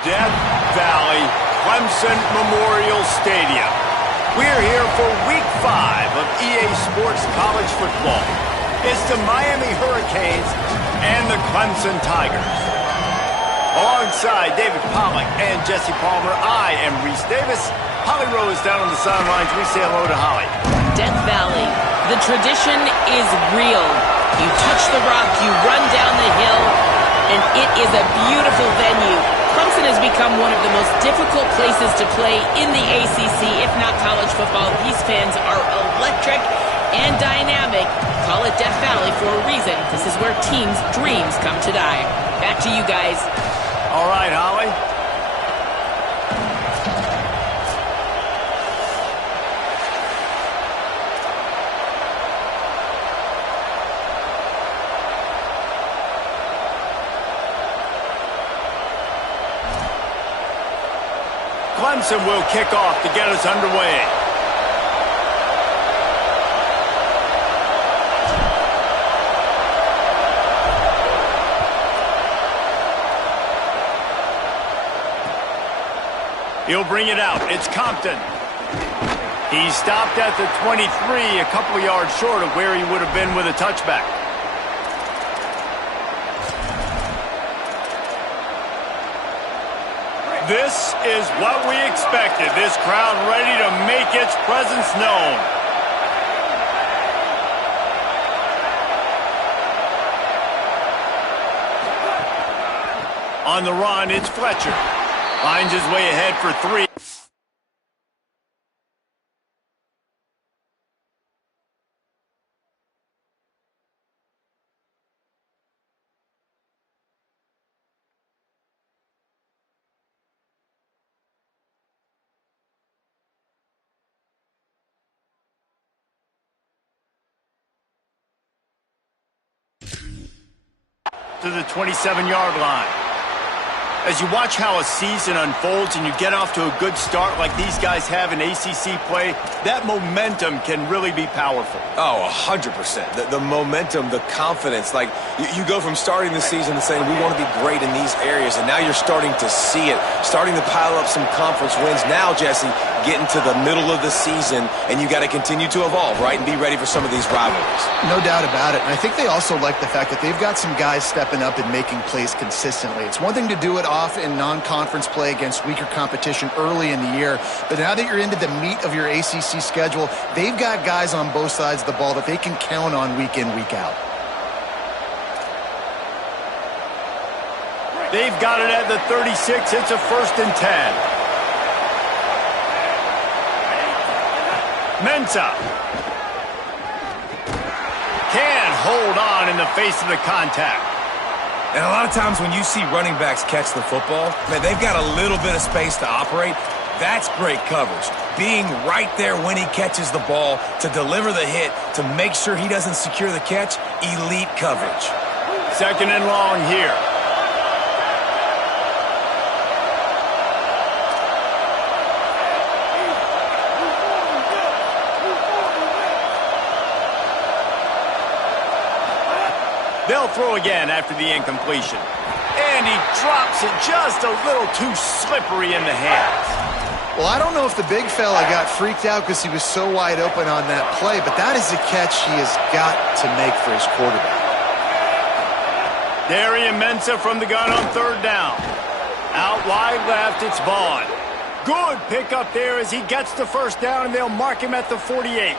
Death Valley, Clemson Memorial Stadium. We're here for Week 5 of EA Sports College Football. It's the Miami Hurricanes and the Clemson Tigers. Alongside David Pollack and Jesse Palmer, I am Reese Davis. Holly Rose down on the sidelines. We say hello to Holly. Death Valley, the tradition is real. You touch the rock, you run down the hill, and it is a beautiful venue. Clemson has become one of the most difficult places to play in the ACC, if not college football. These fans are electric and dynamic. Call it Death Valley for a reason. This is where teams' dreams come to die. Back to you guys. All right, Holly. Clemson will kick off to get us underway. He'll bring it out. It's Compton. He stopped at the 23, a couple of yards short of where he would have been with a touchback. This is what we expected. This crowd ready to make its presence known. On the run, it's Fletcher. Finds his way ahead for 3. To the 27-yard line. As you watch how a season unfolds and you get off to a good start like these guys have in ACC play, that momentum can really be powerful. Oh, 100%. The momentum, the confidence. Like, you go from starting the season and saying, we want to be great in these areas, and now you're starting to see it, starting to pile up some conference wins. Now, Jesse, getting to the middle of the season, and you got to continue to evolve, right, and be ready for some of these rivalries. No doubt about it. And I think they also like the fact that they've got some guys stepping up and making plays consistently. It's one thing to do it off in non-conference play against weaker competition early in the year, but now that you're into the meat of your ACC schedule, they've got guys on both sides of the ball that they can count on week in, week out. They've got it at the 36. It's a 1st and 10. Mensah can't hold on in the face of the contact. And a lot of times when you see running backs catch the football, man, they've got a little bit of space to operate. That's great coverage. Being right there when he catches the ball to deliver the hit, to make sure he doesn't secure the catch, elite coverage. 2nd and long here. They'll throw again after the incompletion. And he drops it just a little too slippery in the hands. Well, I don't know if the big fella got freaked out because he was so wide open on that play, but that is a catch he has got to make for his quarterback. Darian Mensah from the gun on 3rd down. Out wide left, it's Vaughn. Good pickup there as he gets the 1st down, and they'll mark him at the 48.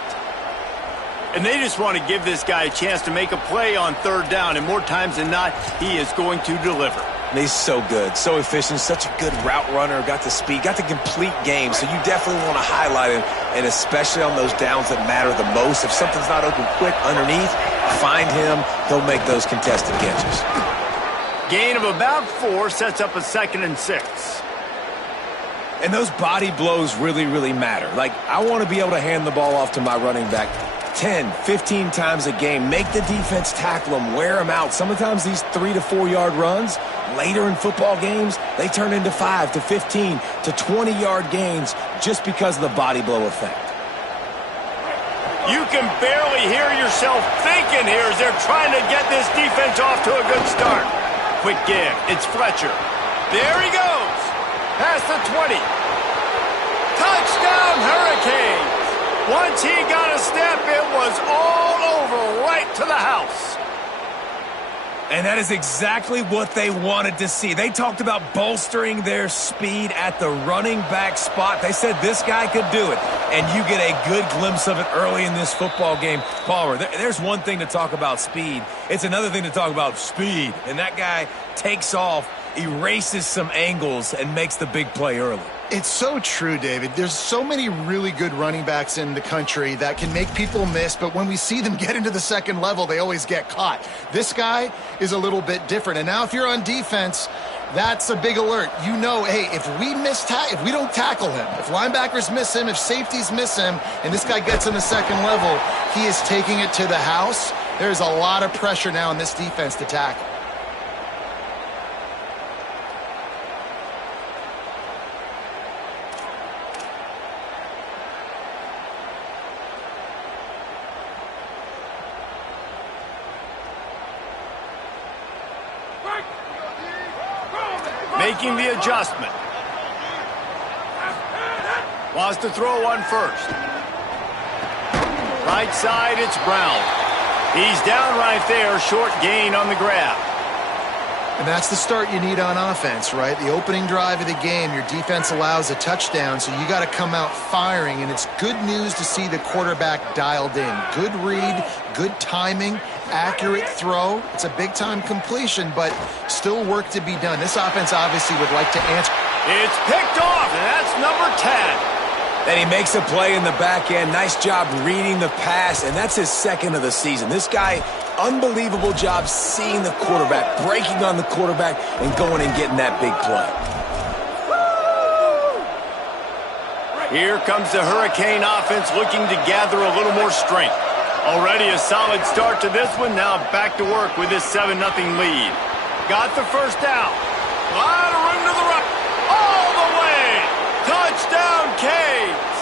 And they just want to give this guy a chance to make a play on 3rd down, and more times than not, he is going to deliver. He's so good, so efficient, such a good route runner, got the speed, got the complete game, so you definitely want to highlight him, and especially on those downs that matter the most. If something's not open quick underneath, find him, he'll make those contested catches. Gain of about 4 sets up a 2nd and 6. And those body blows really, really matter. Like, I want to be able to hand the ball off to my running back 10, 15 times a game. Make the defense tackle them, wear them out. Sometimes these 3 to 4 yard runs, later in football games, they turn into 5 to 15 to 20 yard gains just because of the body blow effect. You can barely hear yourself thinking here as they're trying to get this defense off to a good start. Quick give. It's Fletcher. There he goes. Past the 20. Touchdown, Hurricanes. Once he got a step, it was all over right to the house. And that is exactly what they wanted to see. They talked about bolstering their speed at the running back spot. They said this guy could do it. And you get a good glimpse of it early in this football game. Palmer, there's one thing to talk about speed. It's another thing to talk about speed. And that guy takes off, erases some angles, and makes the big play early. It's so true, David. There's so many really good running backs in the country that can make people miss, but when we see them get into the second level, they always get caught. This guy is a little bit different. And now if you're on defense, that's a big alert. You know, hey, if we don't tackle him, if linebackers miss him, if safeties miss him, and this guy gets in the second level, he is taking it to the house. There's a lot of pressure now on this defense to tackle. Making the adjustment. Wants to throw on first. Right side, it's Brown. He's down right there, short gain on the grab. And that's the start you need on offense, right? The opening drive of the game, your defense allows a touchdown, so you got to come out firing, and it's good news to see the quarterback dialed in. Good read, good timing, accurate throw. It's a big-time completion, but still work to be done. This offense obviously would like to answer. It's picked off, and that's number 10. And he makes a play in the back end. Nice job reading the pass, and that's his second of the season. This guy, unbelievable job seeing the quarterback, breaking on the quarterback, and going and getting that big play. Here comes the Hurricane offense looking to gather a little more strength. Already a solid start to this one. Now back to work with this 7-0 lead. Got the first down. A lot of room to the right. All the way. Touchdown, Canes.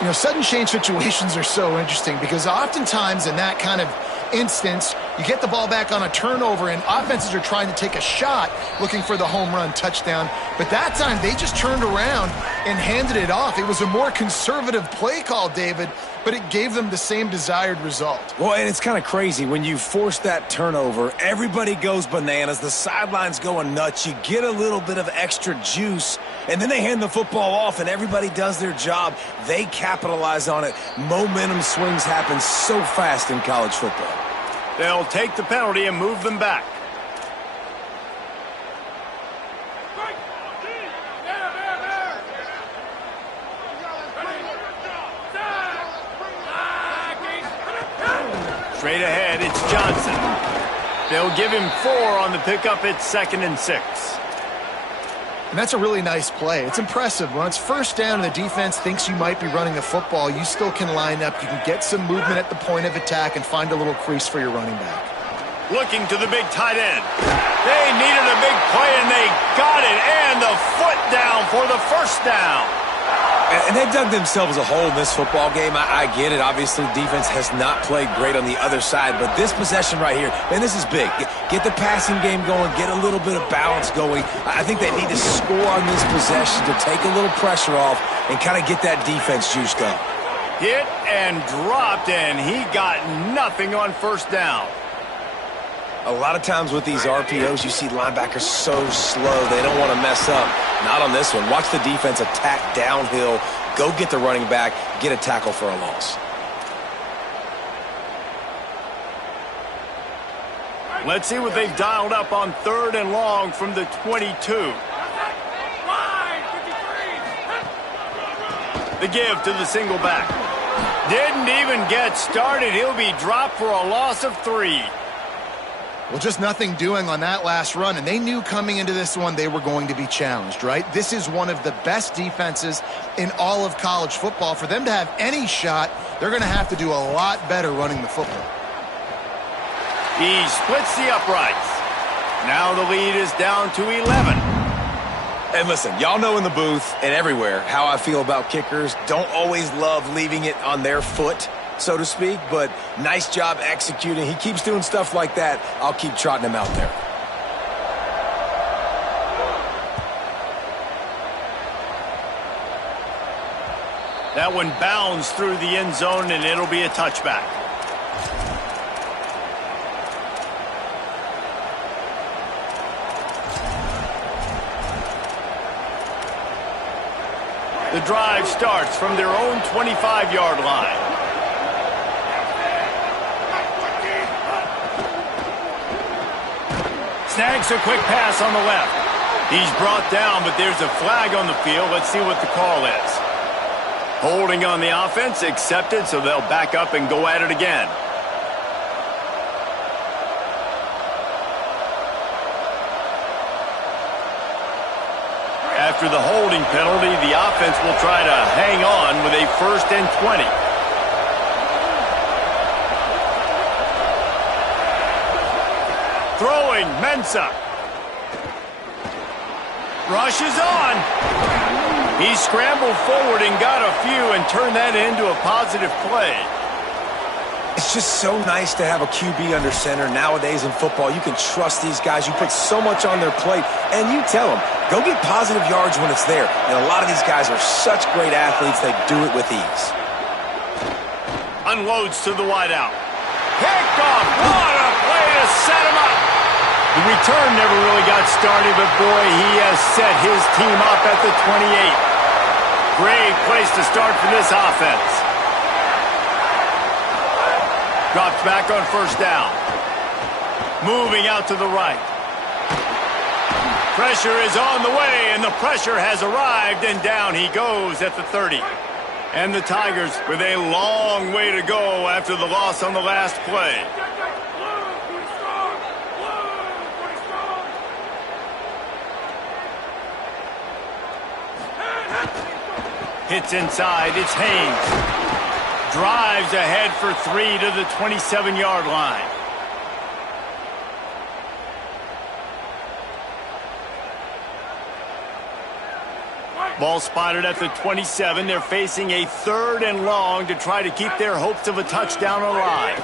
You know, sudden change situations are so interesting because oftentimes in that kind of instance, you get the ball back on a turnover and offenses are trying to take a shot looking for the home run touchdown. But that time they just turned around and handed it off. It was a more conservative play call, David, but it gave them the same desired result. Well, and it's kind of crazy. When you force that turnover, everybody goes bananas. The sideline's going nuts. You get a little bit of extra juice, and then they hand the football off, and everybody does their job. They capitalize on it. Momentum swings happen so fast in college football. They'll take the penalty and move them back. Straight ahead, it's Johnson. They'll give him 4 on the pickup. It's 2nd and 6. And that's a really nice play. It's impressive. When it's first down and the defense thinks you might be running the football, you still can line up. You can get some movement at the point of attack and find a little crease for your running back. Looking to the big tight end. They needed a big play, and they got it. And the foot down for the first down. And they dug themselves a hole in this football game. I get it. Obviously, defense has not played great on the other side. But this possession right here, man, this is big. Get the passing game going. Get a little bit of balance going. I think they need to score on this possession to take a little pressure off and kind of get that defense juiced up. Hit and dropped, and he got nothing on first down. A lot of times with these RPOs, you see linebackers so slow, they don't want to mess up. Not on this one. Watch the defense attack downhill, go get the running back, get a tackle for a loss. Let's see what they've dialed up on 3rd and long from the 22. The give to the single back. Didn't even get started. He'll be dropped for a loss of 3. Well, just nothing doing on that last run, and they knew coming into this one they were going to be challenged, right? This is one of the best defenses in all of college football. For them to have any shot, they're going to have to do a lot better running the football. He splits the uprights. Now the lead is down to 11. And listen, y'all know in the booth and everywhere how I feel about kickers. Don't always love leaving it on their foot, so to speak, but nice job executing. He keeps doing stuff like that. I'll keep trotting him out there. That one bounds through the end zone, and it'll be a touchback. The drive starts from their own 25-yard line. Snags a quick pass on the left. He's brought down, but there's a flag on the field. Let's see what the call is. Holding on the offense, accepted, so they'll back up and go at it again. After the holding penalty, the offense will try to hang on with a 1st and 20. Throwing, Mensah. Rushes on. He scrambled forward and got a few and turned that into a positive play. It's just so nice to have a QB under center nowadays in football. You can trust these guys. You put so much on their plate, and you tell them, go get positive yards when it's there. And a lot of these guys are such great athletes, they do it with ease. Unloads to the wideout. Picked off. What a play to set him up. The return never really got started, but boy, he has set his team up at the 28. Great place to start for this offense. Drops back on 1st down. Moving out to the right. Pressure is on the way, and the pressure has arrived, and down he goes at the 30. And the Tigers with a long way to go after the loss on the last play. Hits inside, it's Haynes. Drives ahead for 3 to the 27-yard line. Ball spotted at the 27. They're facing a 3rd and long to try to keep their hopes of a touchdown alive.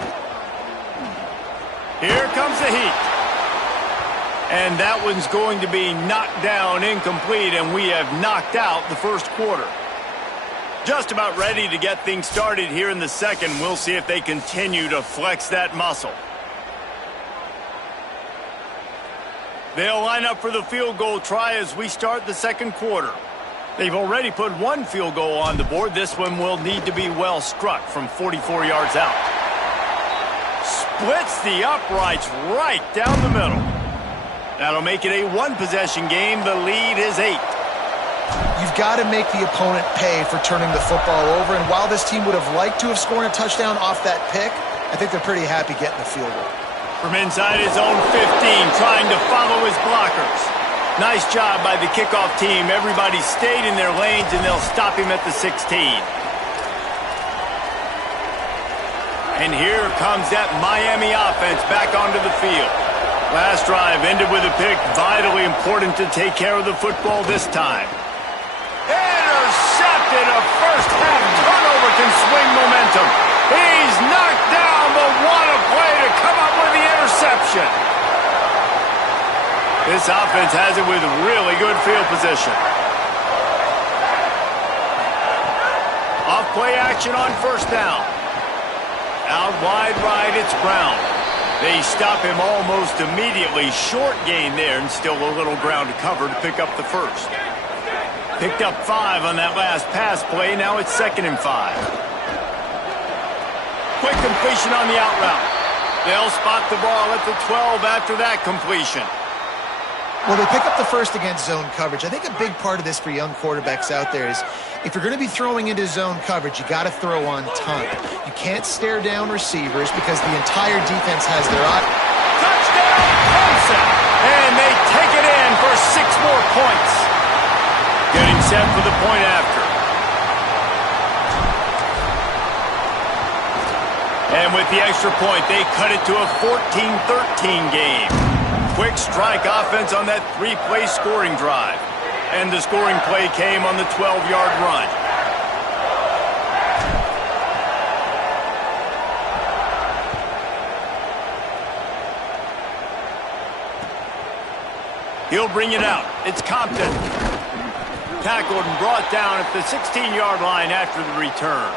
Here comes the heat. And that one's going to be knocked down, incomplete, and we have knocked out the 1st quarter. Just about ready to get things started here in the 2nd. We'll see if they continue to flex that muscle. They'll line up for the field goal try as we start the 2nd quarter. They've already put 1 field goal on the board. This one will need to be well struck from 44 yards out. Splits the uprights right down the middle. That'll make it a 1-possession game. The lead is 8. You've got to make the opponent pay for turning the football over, and while this team would have liked to have scored a touchdown off that pick, I think they're pretty happy getting the field goal. From inside his own 15, trying to follow his blockers. Nice job by the kickoff team. Everybody stayed in their lanes, and they'll stop him at the 16. And here comes that Miami offense back onto the field. Last drive ended with a pick. Vitally important to take care of the football this time. Intercepted. A first-half turnover can swing momentum. He's knocked down, but what a play to come up with the interception. This offense has it with really good field position. Off play action on 1st down. Out wide right, it's Brown. They stop him almost immediately. Short gain there, and still a little ground to cover to pick up the 1st. Picked up 5 on that last pass play. Now it's 2nd and 5. Quick completion on the out route. They'll spot the ball at the 12 after that completion. Well, they pick up the 1st against zone coverage. I think a big part of this for young quarterbacks out there is if you're going to be throwing into zone coverage, you got to throw on time. You can't stare down receivers because the entire defense has their eye. Touchdown, Clemson! And they take it in for 6 more points. Getting set for the point after. And with the extra point, they cut it to a 14-13 game. Quick strike offense on that 3-play scoring drive. And the scoring play came on the 12-yard run. He'll bring it out. It's Compton. Tackled and brought down at the 16-yard line after the return.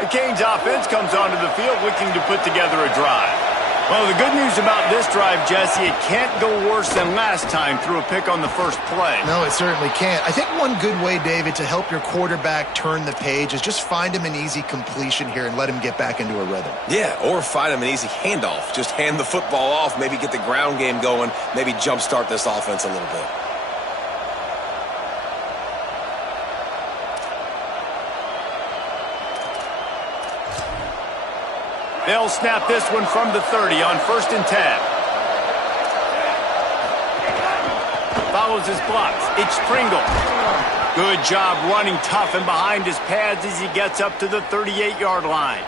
The Canes offense comes onto the field looking to put together a drive. Well, the good news about this drive, Jesse, it can't go worse than last time through a pick on the first play. No, it certainly can't. I think one good way, David, to help your quarterback turn the page is just find him an easy completion here and let him get back into a rhythm. Yeah, or find him an easy handoff. Just hand the football off, maybe get the ground game going, maybe jumpstart this offense a little bit. They'll snap this one from the 30 on 1st and 10. Follows his blocks. It's Pringle. Good job running tough and behind his pads as he gets up to the 38-yard line.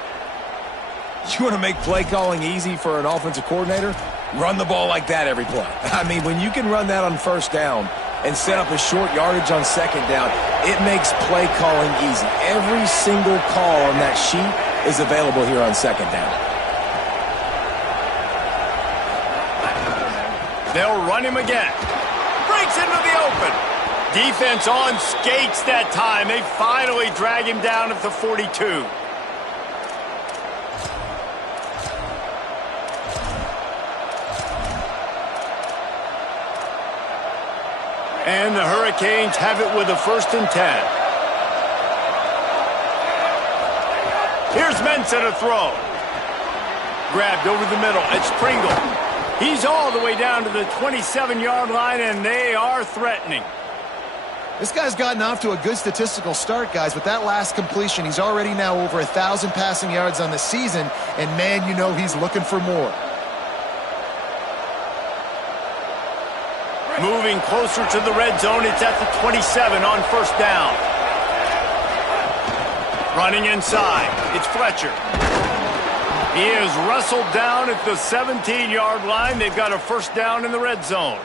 You want to make play calling easy for an offensive coordinator? Run the ball like that every play. I mean, when you can run that on 1st down and set up a short yardage on 2nd down, it makes play calling easy. Every single call on that sheet is available here on 2nd down. They'll run him again. Breaks into the open. Defense on skates that time. They finally drag him down at the 42. And the Hurricanes have it with a 1st and 10. Here's Mensah to throw. Grabbed over the middle. It's Pringle. He's all the way down to the 27-yard line, and they are threatening. This guy's gotten off to a good statistical start, guys, but that last completion, he's already now over 1,000 passing yards on the season, and man, you know he's looking for more. Moving closer to the red zone, it's at the 27 on 1st down. Running inside, it's Fletcher. He is wrestled down at the 17-yard line. They've got a 1st down in the red zone.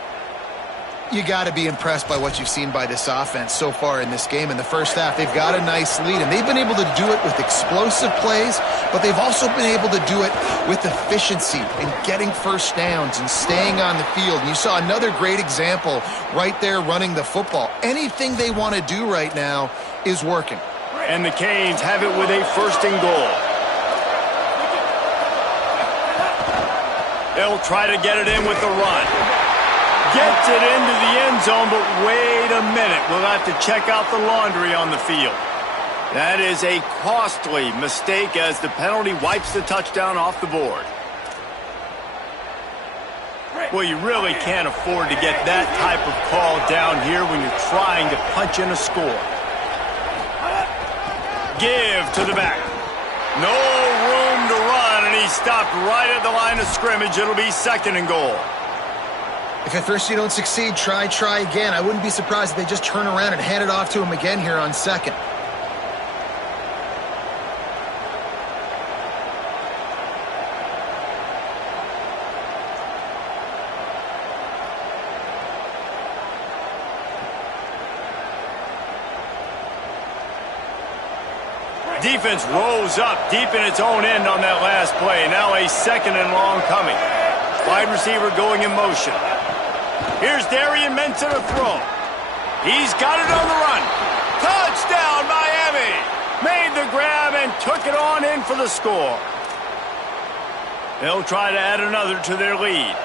You got to be impressed by what you've seen by this offense so far in this game. In the first half, they've got a nice lead, and they've been able to do it with explosive plays, but they've also been able to do it with efficiency and getting 1st downs and staying on the field. And you saw another great example right there running the football. Anything they want to do right now is working. And the Canes have it with a 1st and goal. They'll try to get it in with the run. Gets it into the end zone, but wait a minute. We'll have to check out the laundry on the field. That is a costly mistake as the penalty wipes the touchdown off the board. Well, you really can't afford to get that type of call down here when you're trying to punch in a score. Give to the back. No room to run, and he stopped right at the line of scrimmage. It'll be 2nd and goal. If at first you don't succeed, try again. I wouldn't be surprised if they just turn around and hand it off to him again here on 2nd. Defense rolls up deep in its own end on that last play. Now a 2nd and long coming. Wide receiver going in motion. Here's Darian Mensah to throw. He's got it on the run. Touchdown, Miami! Made the grab and took it on in for the score. They'll try to add another to their lead.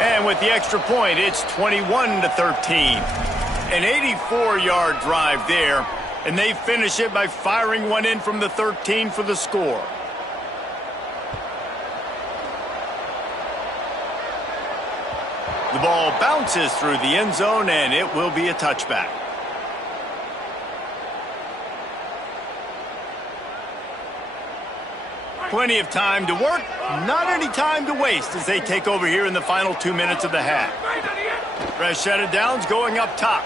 And with the extra point, it's 21-13. An 84-yard drive there, and they finish it by firing one in from the 13 for the score. The ball bounces through the end zone, and it will be a touchback. Plenty of time to work, not any time to waste as they take over here in the final 2 minutes of the half. Fresh set of downs going up top.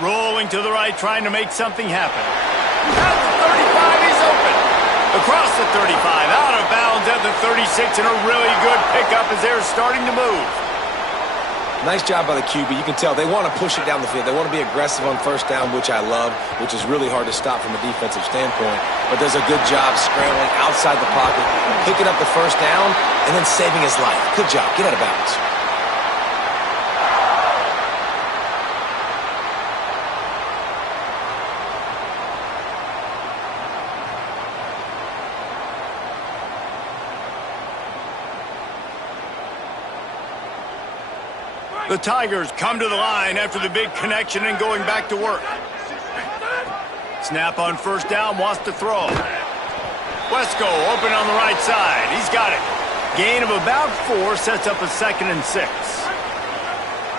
Rolling to the right, trying to make something happen. At the 35, he's open. Across the 35, out of bounds at the 36, and a really good pickup as they're starting to move. Nice job by the QB. You can tell they want to push it down the field. They want to be aggressive on first down, which I love, which is really hard to stop from a defensive standpoint. But does a good job scrambling outside the pocket, picking up the first down, and then saving his life. Good job. Get out of bounds. The Tigers come to the line after the big connection and going back to work. Snap on first down, wants to throw. Wesco open on the right side. He's got it. Gain of about 4 sets up a 2nd and 6.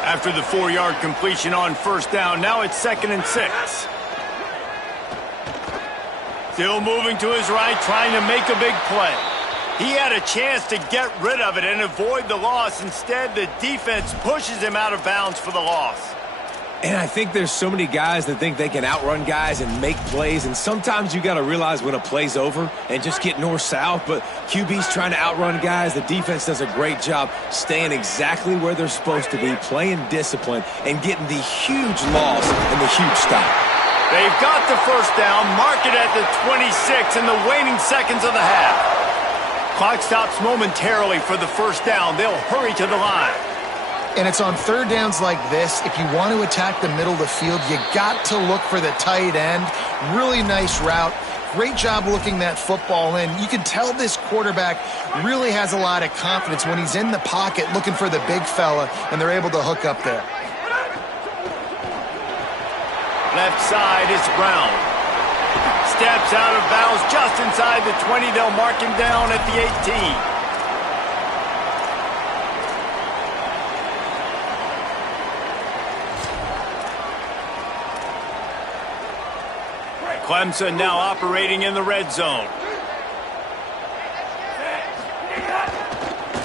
After the 4-yard completion on first down, now it's 2nd and 6. Still moving to his right, trying to make a big play. He had a chance to get rid of it and avoid the loss. Instead, the defense pushes him out of bounds for the loss. And I think there's so many guys that think they can outrun guys and make plays, and sometimes you got to realize when a play's over and just get north-south, but QB's trying to outrun guys. The defense does a great job staying exactly where they're supposed to be, playing discipline, and getting the huge loss and the huge stop. They've got the first down, mark it at the 26 in the waning seconds of the half. Clock stops momentarily for the first down. They'll hurry to the line. And it's on third downs like this. If you want to attack the middle of the field, you got to look for the tight end. Really nice route. Great job looking that football in. You can tell this quarterback really has a lot of confidence when he's in the pocket looking for the big fella, and they're able to hook up there. Left side is Brown. Steps out of bounds just inside the 20. They'll mark him down at the 18. Clemson now operating in the red zone.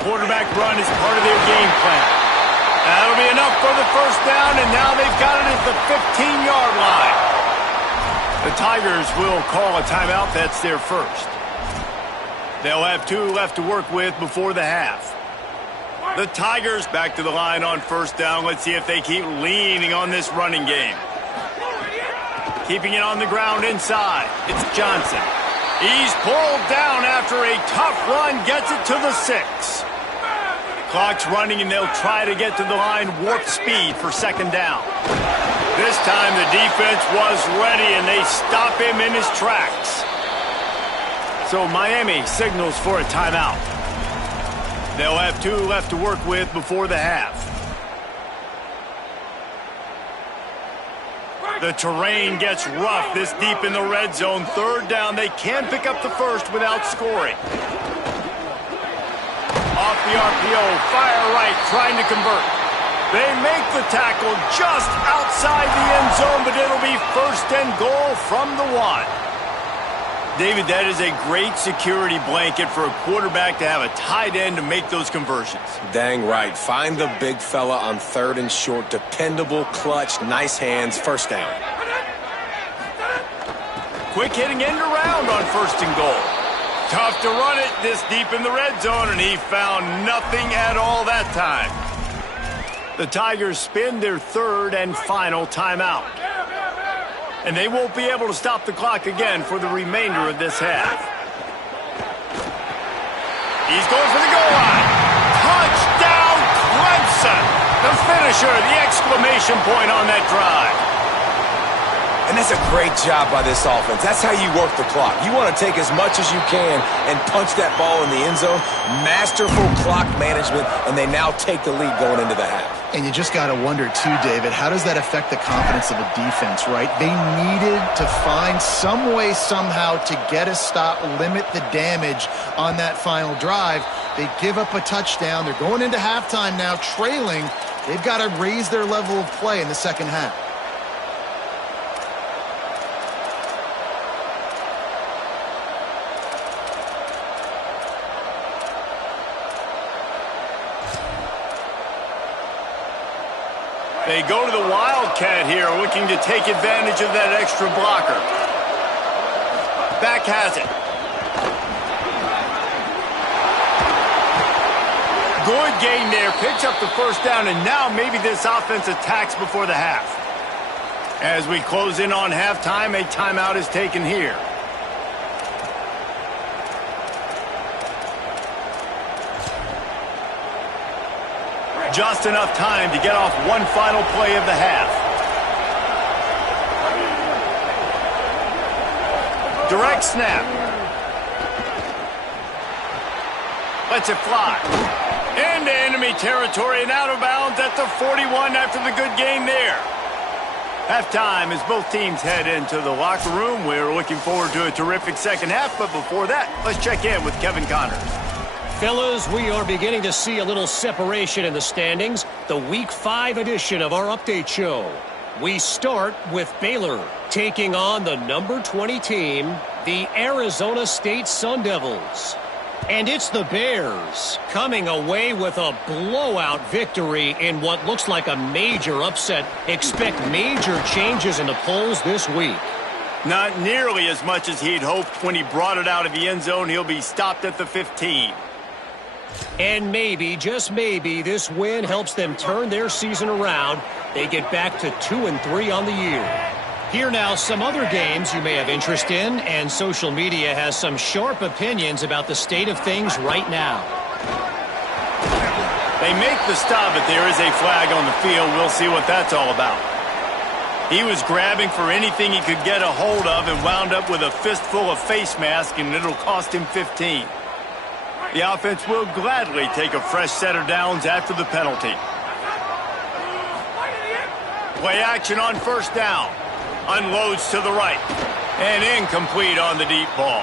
Quarterback run is part of their game plan. That'll be enough for the first down, and now they've got it at the 15-yard line. The Tigers will call a timeout. That's their first. They'll have 2 left to work with before the half. The Tigers back to the line on first down. Let's see if they keep leaning on this running game. Keeping it on the ground inside. It's Johnson. He's pulled down after a tough run. Gets it to the 6. Clock's running, and they'll try to get to the line warp speed for second down. This time the defense was ready, and they stop him in his tracks. So Miami signals for a timeout. They'll have 2 left to work with before the half. The terrain gets rough this deep in the red zone. Third down, they can pick up the first without scoring. Off the RPO, fire right, trying to convert. They make the tackle just outside the end zone, but it'll be 1st and goal from the 1. David, that is a great security blanket for a quarterback to have a tight end to make those conversions. Dang right. Find the big fella on 3rd and short. Dependable, clutch, nice hands, first down. Quick hitting end around on 1st and goal. Tough to run it this deep in the red zone, and he found nothing at all that time. The Tigers spin their 3rd and final timeout. And they won't be able to stop the clock again for the remainder of this half. He's going for the goal line. Touchdown, Clemson! The finisher, the exclamation point on that drive. And that's a great job by this offense. That's how you work the clock. You want to take as much as you can and punch that ball in the end zone. Masterful clock management, and they now take the lead going into the half. And you just got to wonder, too, David, how does that affect the confidence of a defense, right? They needed to find some way, somehow, to get a stop, limit the damage on that final drive. They give up a touchdown. They're going into halftime now, trailing. They've got to raise their level of play in the second half. They go to the Wildcat here, looking to take advantage of that extra blocker. Back has it. Good gain there. Picks up the first down, and now maybe this offense attacks before the half. As we close in on halftime, a timeout is taken here. Just enough time to get off one final play of the half. Direct snap. Lets it fly. Into enemy territory and out of bounds at the 41 after the good gain there. Halftime as both teams head into the locker room. We're looking forward to a terrific second half, but before that, let's check in with Kevin Connors. Fellas, we are beginning to see a little separation in the standings. The Week 5 edition of our update show. We start with Baylor taking on the number 20 team, the Arizona State Sun Devils. And it's the Bears coming away with a blowout victory in what looks like a major upset. Expect major changes in the polls this week. Not nearly as much as he'd hoped when he brought it out of the end zone. He'll be stopped at the 15. And maybe, just maybe, this win helps them turn their season around. They get back to 2-3 on the year. Here now, some other games you may have interest in, and social media has some sharp opinions about the state of things right now. They make the stop, but there is a flag on the field. We'll see what that's all about. He was grabbing for anything he could get a hold of and wound up with a fistful of face mask, and it'll cost him 15. The offense will gladly take a fresh set of downs after the penalty. Play action on first down. Unloads to the right. And incomplete on the deep ball.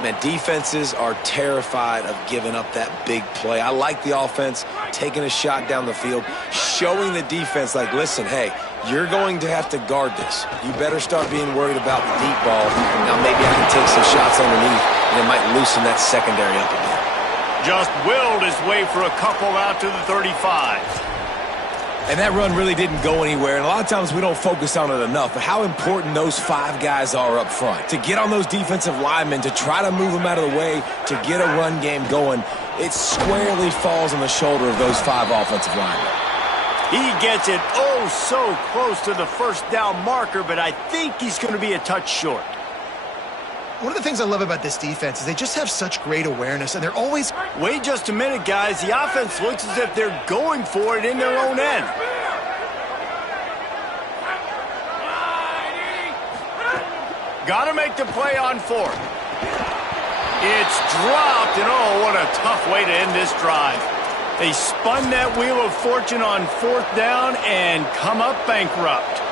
Man, defenses are terrified of giving up that big play. I like the offense taking a shot down the field, showing the defense like, listen, hey, you're going to have to guard this. You better start being worried about the deep ball. Now maybe I can take some shots underneath, and it might loosen that secondary up a bit. Just willed his way for a couple out to the 35. And that run really didn't go anywhere. And a lot of times we don't focus on it enough, but how important those 5 guys are up front. To get on those defensive linemen, to try to move them out of the way, to get a run game going, it squarely falls on the shoulder of those 5 offensive linemen. He gets it oh so close to the first down marker, but I think he's going to be a touch short. One of the things I love about this defense is they just have such great awareness, and they're always... Wait just a minute, guys. The offense looks as if they're going for it in their own end. Got to make the play on 4th. It's dropped, and oh, what a tough way to end this drive. They spun that wheel of fortune on 4th down and come up bankrupt.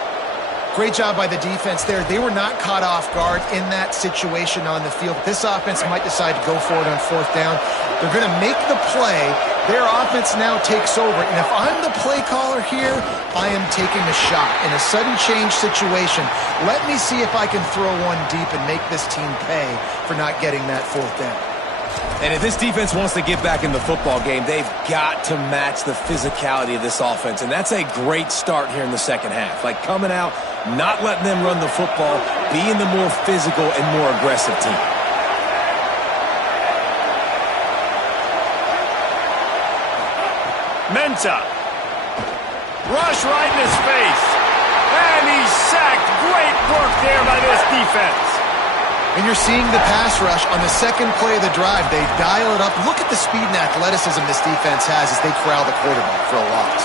Great job by the defense there. They were not caught off guard in that situation on the field. This offense might decide to go for it on 4th down. They're going to make the play. Their offense now takes over. And if I'm the play caller here, I am taking a shot. In a sudden change situation, let me see if I can throw one deep and make this team pay for not getting that 4th down. And if this defense wants to get back in the football game, they've got to match the physicality of this offense. And that's a great start here in the second half. Like coming out, not letting them run the football, being the more physical and more aggressive team. Mensah. Rush right in his face. And he's sacked. Great work there by this defense. And you're seeing the pass rush on the second play of the drive. They dial it up. Look at the speed and athleticism this defense has as they corral the quarterback for a loss.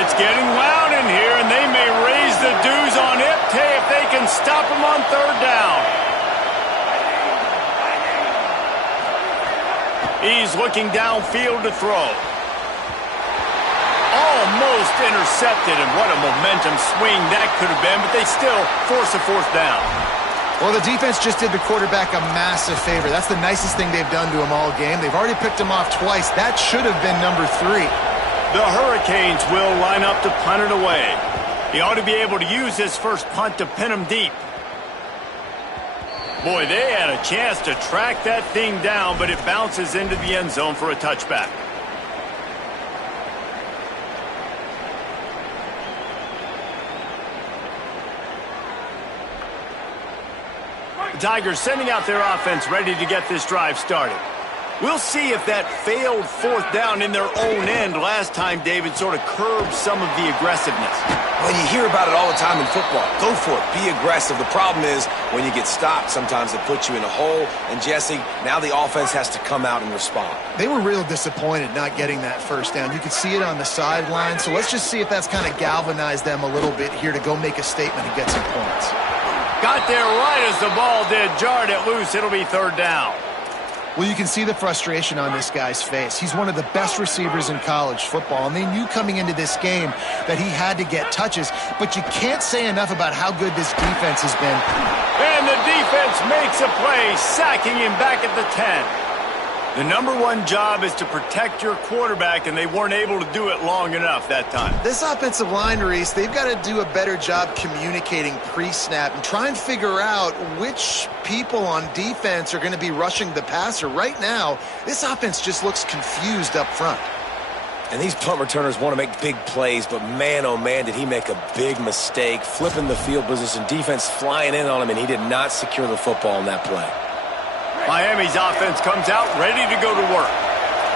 It's getting loud in here, and they may raise the dues on it if they can stop him on 3rd down. He's looking downfield to throw. Almost intercepted, and what a momentum swing that could have been, but they still force a 4th down. Well, the defense just did the quarterback a massive favor. That's the nicest thing they've done to him all game. They've already picked him off twice. That should have been number 3. The Hurricanes will line up to punt it away. He ought to be able to use this first punt to pin him deep. Boy, they had a chance to track that thing down, but it bounces into the end zone for a touchback. The Tigers sending out their offense ready to get this drive started. We'll see if that failed fourth down in their own end last time, David, sort of curbed some of the aggressiveness. Well, you hear about it all the time in football. Go for it. Be aggressive. The problem is when you get stopped, sometimes it puts you in a hole. And, Jesse, now the offense has to come out and respond. They were real disappointed not getting that first down. You could see it on the sideline. So let's just see if that's kind of galvanized them a little bit here to go make a statement and get some points. Got there right as the ball did. Jarred it loose. It'll be third down. Well, you can see the frustration on this guy's face. He's one of the best receivers in college football, and they knew coming into this game that he had to get touches, but you can't say enough about how good this defense has been. And the defense makes a play, sacking him back at the 10. The number one job is to protect your quarterback, and they weren't able to do it long enough that time. This offensive line, Reese, they've got to do a better job communicating pre-snap and try and figure out which people on defense are going to be rushing the passer. Right now, this offense just looks confused up front. And these punt returners want to make big plays, but man, oh man, did he make a big mistake, flipping the field position, defense flying in on him, and he did not secure the football in that play. Miami's offense comes out ready to go to work.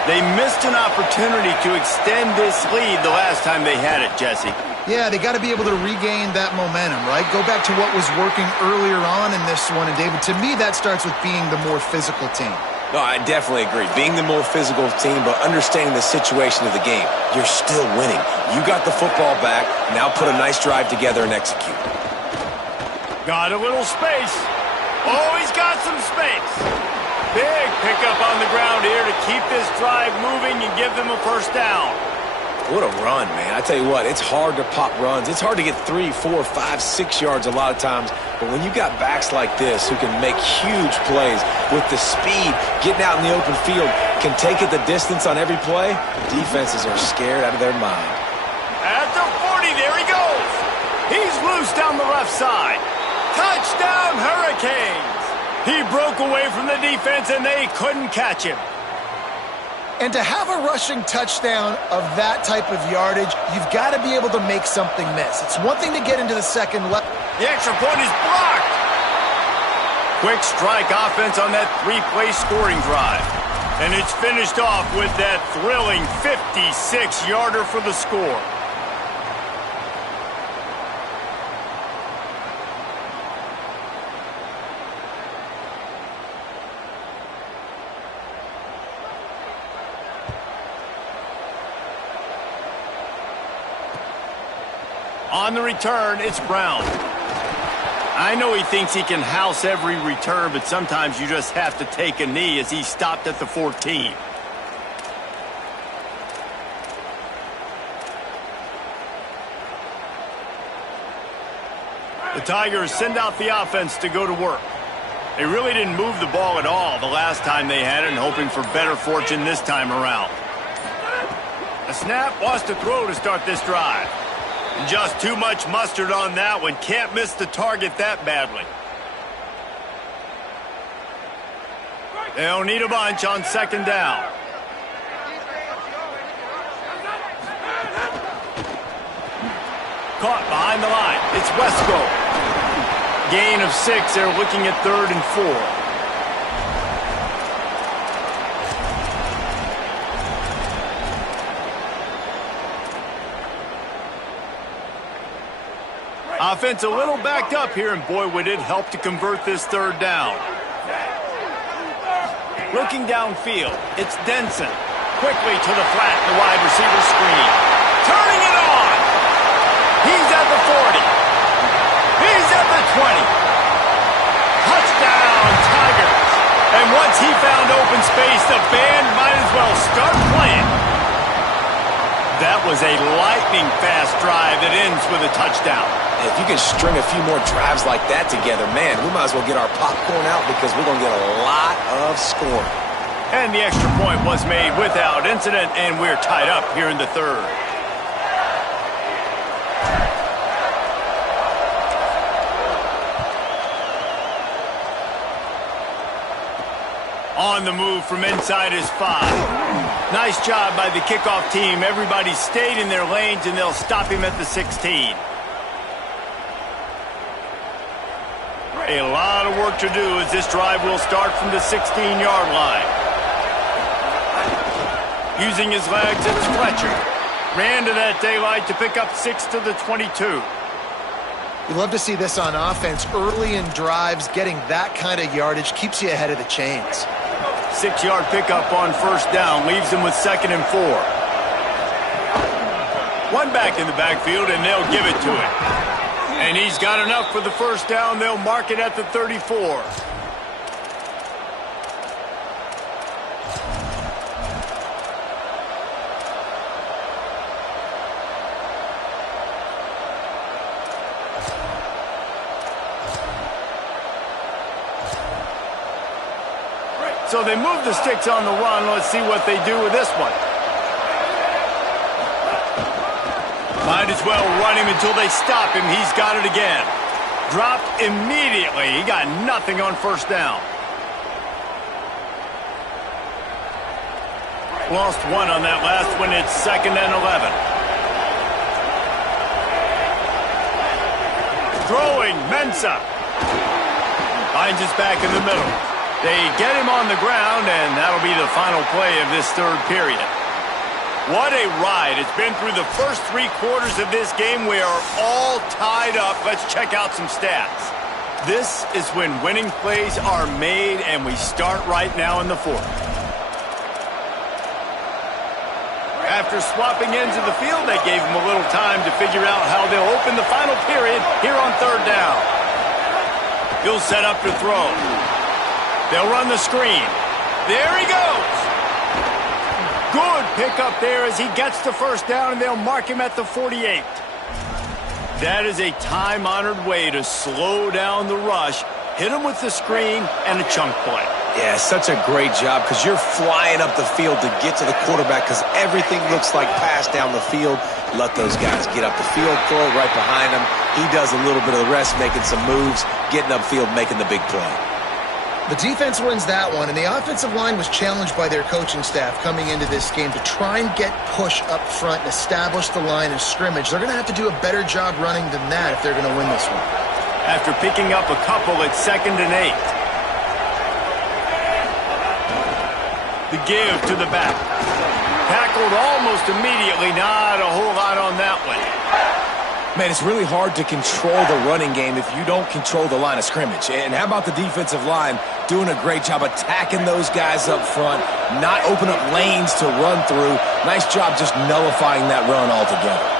They missed an opportunity to extend this lead the last time they had it, Jesse. Yeah, they got to be able to regain that momentum, right? Go back to what was working earlier on in this one. And, David, to me, that starts with being the more physical team. No, I definitely agree. Being the more physical team, but understanding the situation of the game. You're still winning. You got the football back. Now put a nice drive together and execute. Got a little space. Oh, he's got some space. Big pickup on the ground here to keep this drive moving and give them a first down. What a run, man. I tell you what, it's hard to pop runs. It's hard to get 3, 4, 5, 6 yards a lot of times. But when you got backs like this who can make huge plays with the speed, getting out in the open field, can take it the distance on every play, defenses are scared out of their mind. At the 40, there he goes. He's loose down the left side. Touchdown, Hurricanes! He broke away from the defense, and they couldn't catch him. And to have a rushing touchdown of that type of yardage, you've got to be able to make something miss. It's one thing to get into the second left. The extra point is blocked. Quick strike offense on that three-play scoring drive. And it's finished off with that thrilling 56-yarder for the score. On the return, it's Brown. I know he thinks he can house every return, but sometimes you just have to take a knee as he stopped at the 14. The Tigers send out the offense to go to work. They really didn't move the ball at all the last time they had it, and hoping for better fortune this time around. The snap wants to throw to start this drive. Just too much mustard on that one. Can't miss the target that badly. They'll need a bunch on second down. Caught behind the line. It's Wesco. Gain of 6. They're looking at 3rd and 4. Offense a little backed up here, and boy, would it help to convert this third down. Looking downfield, it's Denson. Quickly to the flat, the wide receiver screen. Turning it on! He's at the 40. He's at the 20. Touchdown, Tigers! And once he found open space, the band might as well start playing. That was a lightning-fast drive that ends with a touchdown. If you can string a few more drives like that together, man, we might as well get our popcorn out because we're going to get a lot of scoring. And the extra point was made without incident, and we're tied up here in the third. On the move from inside is 5. Nice job by the kickoff team. Everybody stayed in their lanes, and they'll stop him at the 16. A lot of work to do as this drive will start from the 16-yard line. Using his legs, it's Fletcher. Ran to that daylight to pick up 6 to the 22. You love to see this on offense. Early in drives, getting that kind of yardage keeps you ahead of the chains. 6-yard pickup on first down leaves him with 2nd and 4. One back in the backfield, and they'll give it to him. And he's got enough for the first down. They'll mark it at the 34. So they move the sticks on the run. Let's see what they do with this one. Might as well run him until they stop him. He's got it again. Dropped immediately. He got nothing on first down. Lost one on that last one. It's 2nd and 11. Throwing, Mensah. Finds his back in the middle. They get him on the ground, and that'll be the final play of this third period. What a ride. It's been through the first 3 quarters of this game. We are all tied up. Let's check out some stats. This is when winning plays are made, and we start right now in the 4th. After swapping ends of the field, they gave him a little time to figure out how they'll open the final period here on 3rd down. He'll set up to throw. They'll run the screen. There he goes. Good pickup there as he gets the first down, and they'll mark him at the 48. That is a time-honored way to slow down the rush, hit him with the screen, and a chunk play. Yeah, such a great job because you're flying up the field to get to the quarterback because everything looks like pass down the field. Let those guys get up the field, throw it right behind him. He does a little bit of the rest, making some moves, getting upfield, making the big play. The defense wins that one, and the offensive line was challenged by their coaching staff coming into this game to try and get push up front and establish the line of scrimmage. They're going to have to do a better job running than that if they're going to win this one. After picking up a couple, it's 2nd and 8. The give to the back. Tackled almost immediately. Not a whole lot on that one. Man, it's really hard to control the running game if you don't control the line of scrimmage. And how about the defensive line doing a great job attacking those guys up front, not open up lanes to run through. Nice job just nullifying that run altogether.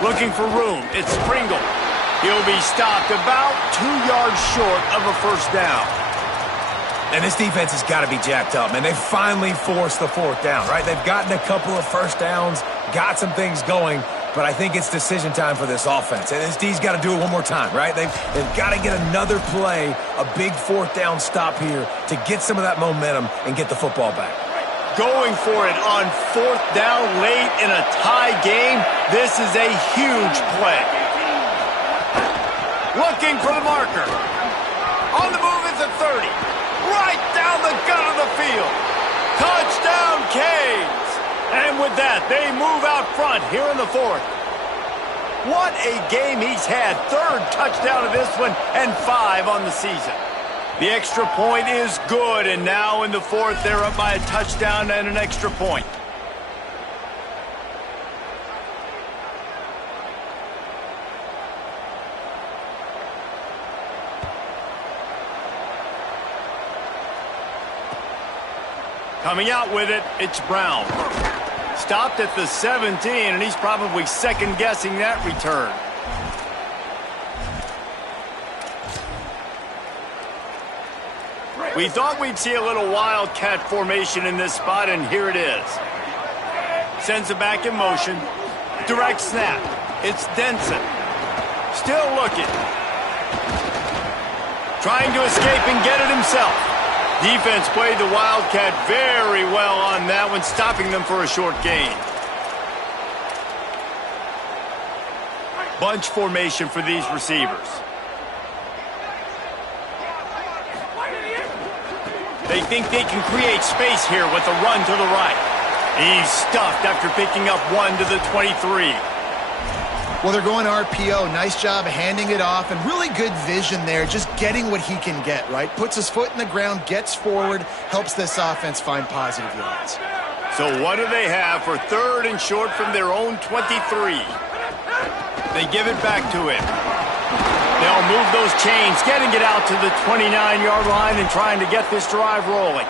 Looking for room. It's Pringle. He'll be stopped about 2 yards short of a first down. And this defense has got to be jacked up, man. They finally forced the 4th down, right? They've gotten a couple of first downs, got some things going, but I think it's decision time for this offense. And this D's got to do it one more time, right? They've got to get another play, a big 4th down stop here to get some of that momentum and get the football back. Going for it on 4th down late in a tie game. This is a huge play. Looking for the marker. On the move is a 30. Right down the gut of the field. Touchdown, Canes. And with that, they move out front here in the 4th. What a game he's had. 3rd touchdown of this one and 5 on the season. The extra point is good, and now in the 4th, they're up by a touchdown and an extra point. Coming out with it, it's Brown. Stopped at the 17, and he's probably second-guessing that return. We thought we'd see a little wildcat formation in this spot, and here it is. Sends it back in motion. Direct snap. It's Denson. Still looking. Trying to escape and get it himself. Defense played the wildcat very well on that one, stopping them for a short gain. Bunch formation for these receivers. They think they can create space here with a run to the right. He's stuffed after picking up 1 to the 23. Well, they're going RPO. Nice job handing it off, and really good vision there, just getting what he can get, right? Puts his foot in the ground, gets forward, helps this offense find positive yards. So what do they have for 3rd and short from their own 23? They give it back to him. They'll move those chains, getting it out to the 29-yard line and trying to get this drive rolling.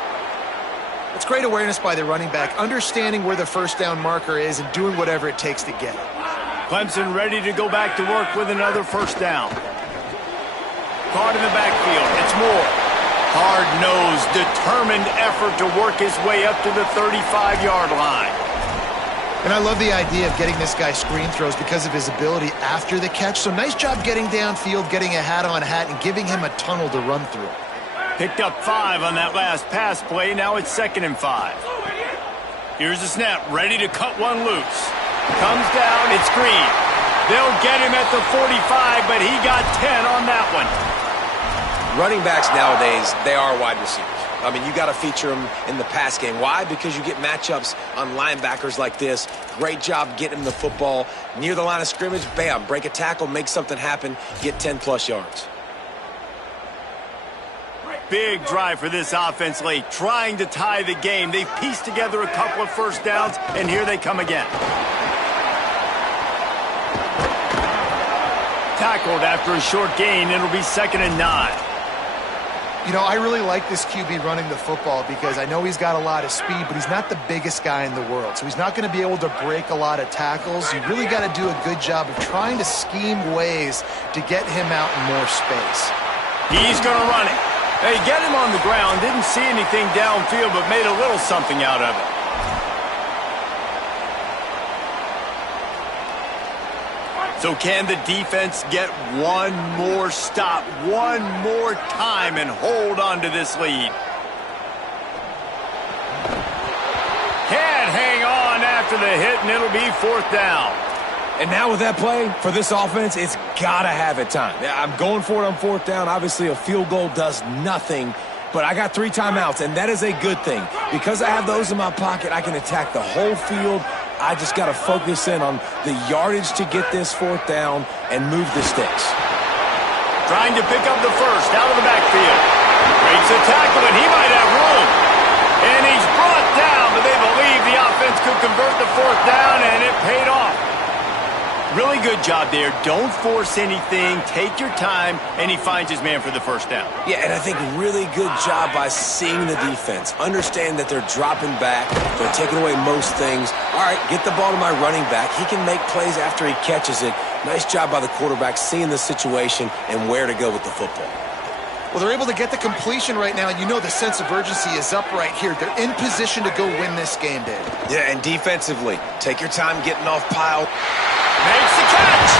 It's great awareness by the running back, understanding where the first down marker is and doing whatever it takes to get it. Clemson ready to go back to work with another first down. Caught in the backfield. It's Moore. Hard-nosed, determined effort to work his way up to the 35-yard line. And I love the idea of getting this guy screen throws because of his ability after the catch. So nice job getting downfield, getting a hat-on-hat, and giving him a tunnel to run through. Picked up 5 on that last pass play. Now it's 2nd and 5. Here's the snap. Ready to cut one loose. Comes down. It's Green. They'll get him at the 45, but he got 10 on that one. Running backs nowadays, they are wide receivers. I mean, you got to feature them in the pass game. Why? Because you get matchups on linebackers like this. Great job getting the football near the line of scrimmage. Bam, break a tackle, make something happen, get 10-plus yards. Big drive for this offense late, trying to tie the game. They pieced together a couple of first downs, and here they come again. Tackled after a short gain. It'll be 2nd and 9. You know, I really like this QB running the football because I know he's got a lot of speed, but he's not the biggest guy in the world. So he's not going to be able to break a lot of tackles. You really got to do a good job of trying to scheme ways to get him out in more space. He's going to run it. They get him on the ground. Didn't see anything downfield, but made a little something out of it. So can the defense get one more stop, one more time, and hold on to this lead? Can't hang on after the hit, and it'll be 4th down. And now with that play, for this offense, it's got to have it time. Yeah, I'm going for it on 4th down. Obviously, a field goal does nothing, but I got 3 timeouts, and that is a good thing. Because I have those in my pocket, I can attack the whole field. I just got to focus in on the yardage to get this 4th down and move the sticks. Trying to pick up the first out of the backfield. Breaks a tackle, and he might have room. And he's brought down, but they believe the offense could convert the 4th down, and it paid off. Really good job there. Don't force anything. Take your time, and he finds his man for the first down. Yeah, and I think really good job by seeing the defense. Understand that they're dropping back. They're taking away most things. All right, get the ball to my running back. He can make plays after he catches it. Nice job by the quarterback seeing the situation and where to go with the football. Well, they're able to get the completion right now, and you know the sense of urgency is up right here. They're in position to go win this game, Dave. Yeah, and defensively, take your time getting off pile. Makes the catch,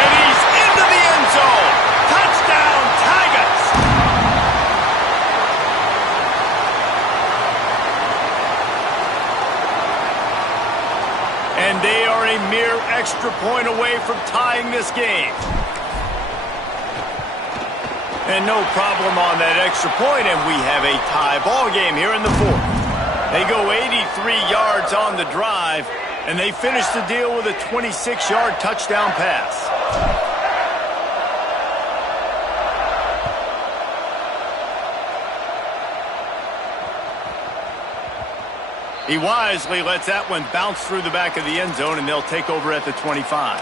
and he's into the end zone. Touchdown, Tigers! And they are a mere extra point away from tying this game. And no problem on that extra point, and we have a tie ball game here in the 4th. They go 83 yards on the drive, and they finish the deal with a 26-yard touchdown pass. He wisely lets that one bounce through the back of the end zone, and they'll take over at the 25.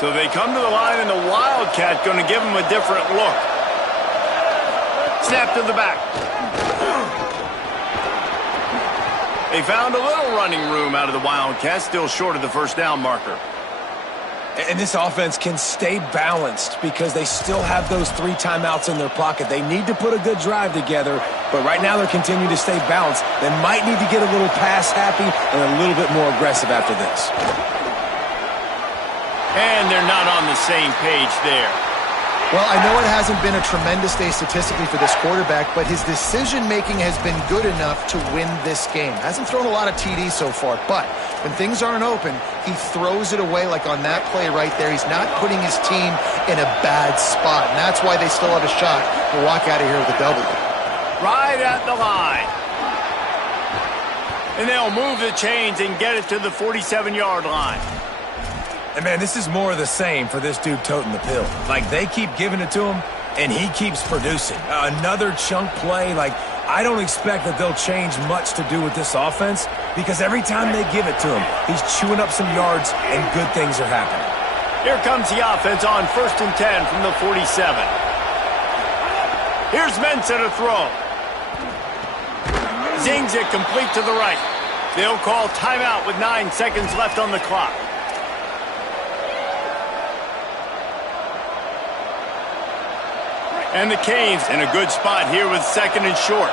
So they come to the line, and the Wildcat going to give them a different look. Snap to the back. They found a little running room out of the Wildcat, still short of the first down marker. And this offense can stay balanced because they still have those 3 timeouts in their pocket. They need to put a good drive together, but right now they're continuing to stay balanced. They might need to get a little pass happy and a little bit more aggressive after this. And they're not on the same page there. Well, I know it hasn't been a tremendous day statistically for this quarterback, but his decision-making has been good enough to win this game. Hasn't thrown a lot of TDs so far, but when things aren't open, he throws it away like on that play right there. He's not putting his team in a bad spot, and that's why they still have a shot to walk out of here with a W. Right at the line. And they'll move the chains and get it to the 47-yard line. And, man, this is more of the same for this dude toting the pill. Like, they keep giving it to him, and he keeps producing. Another chunk play. Like, I don't expect that they'll change much to do with this offense because every time they give it to him, he's chewing up some yards and good things are happening. Here comes the offense on 1st and 10 from the 47. Here's Mensah to throw. Zings it complete to the right. They'll call timeout with 9 seconds left on the clock. And the Canes in a good spot here with 2nd and short.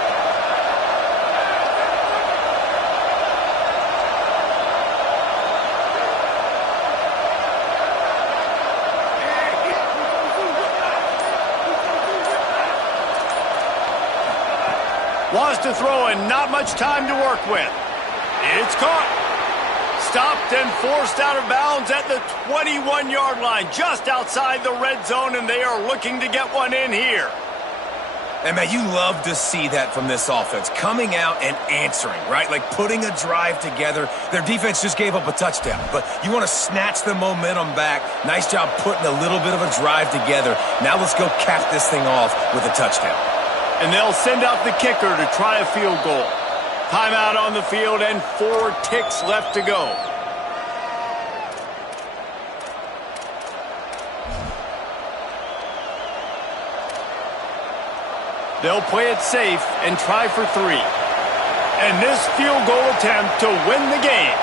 Wants to throw and not much time to work with. It's caught. Stopped and forced out of bounds at the 21-yard line, just outside the red zone, and they are looking to get one in here. And, man, you love to see that from this offense, coming out and answering, right? Like putting a drive together. Their defense just gave up a touchdown, but you want to snatch the momentum back. Nice job putting a little bit of a drive together. Now let's go cap this thing off with a touchdown. And they'll send out the kicker to try a field goal. Timeout on the field and 4 ticks left to go. They'll play it safe and try for 3. And this field goal attempt to win the game.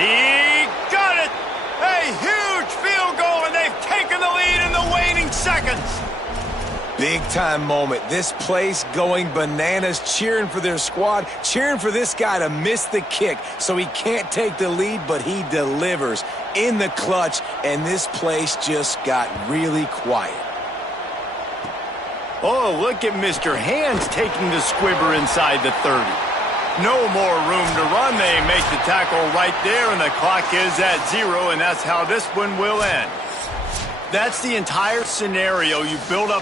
He got it! A huge field goal, and they've taken the lead in the waning seconds. Big-time moment. This place going bananas, cheering for their squad, cheering for this guy to miss the kick so he can't take the lead, but he delivers in the clutch, and this place just got really quiet. Oh, look at Mr. Hands taking the squibber inside the 30. No more room to run. They make the tackle right there, and the clock is at 0, and that's how this one will end. That's the entire scenario you build up.